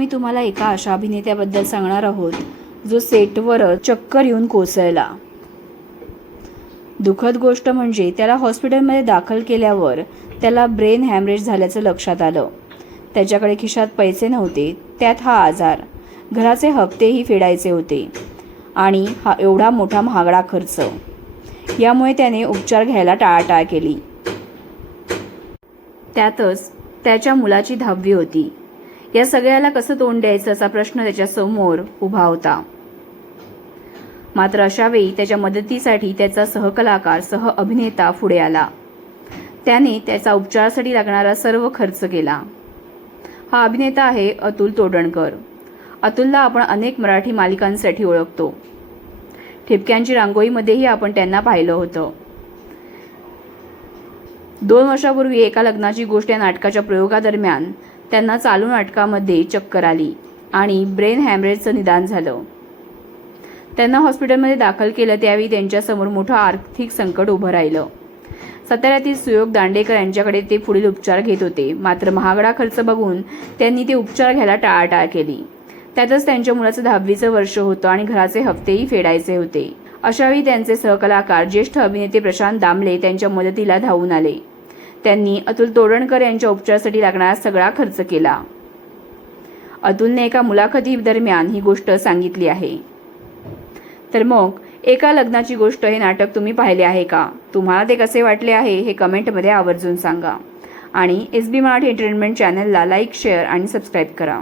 मी तुम्हाला एका अशा अभिनेत्याबद्दल सांगणार आहोत जो सेटवर चक्कर येऊन कोसळला। दुःखद गोष्ट म्हणजे त्याला हॉस्पिटलमध्ये दाखल केल्यावर त्याला ब्रेन हॅमरेज झाल्याचं लक्षात आलं। त्याच्याकडे खिशात पैसे नव्हते, त्यात हा आजार, घराचे हप्तेही फेडायचे होते आणि हा एवढा मोठा महागडा खर्च। यामुळे त्याने उपचार घ्यायला टाळाटाळ केली। त्यातच त्याच्या मुलाची 10वी होती। या सगळ्याला कसं तोंड द्यायचं असा प्रश्न त्याच्या समोर उभा होता। मात्र अशावेळी त्याच्या मदतीसाठी त्याचा सहकलाकार, अभिनेता पुढे आला। त्याने त्याचा उपचारासाठी लागणारा सर्व खर्च केला। हा अभिनेता आहे अतुल तोडणकर। अतुलला आपण अनेक मराठी मालिकांसाठी ओळखतो। ठिपक्यांची रांगोळीमध्येही आपण त्यांना पाहिलं होतं। 2 वर्षापूर्वी एका लग्नाची गोष्ट या नाटकाच्या प्रयोगादरम्यान त्यांना चालू नाटकामध्ये चक्कर आली आणि ब्रेन हॅमरेजचं निदान झालं। त्यांना हॉस्पिटलमध्ये दाखल केलं त्यावेळी त्यांच्यासमोर मोठं आर्थिक संकट उभं राहिलं। साताऱ्यातील सुयोग दांडेकर यांच्याकडे ते पुढील उपचार घेत होते। मात्र महागडा खर्च बघून त्यांनी ते उपचार घ्यायला टाळाटाळ केली। त्यातच त्यांच्या मुलाचं 10वीचं वर्ष होतं आणि घराचे हप्तेही फेडायचे होते। अशावेळी त्यांचे सहकलाकार, ज्येष्ठ अभिनेते प्रशांत दामले त्यांच्या मदतीला धावून आले। त्यांनी अतुल तोडणकर यांच्या उपचारासाठी लागणारा सगळा खर्च केला। अतुलने एका मुलाखतीदरम्यान ही गोष्ट सांगितली आहे। तर मग एका लग्नाची गोष्ट हे नाटक तुम्ही पाहिले आहे का? तुम्हाला ते कसे वाटले आहे हे कमेंटमध्ये आवर्जून सांगा आणि SB मराठी एंटरटेनमेंट चॅनलला लाईक, शेअर आणि सबस्क्राईब करा।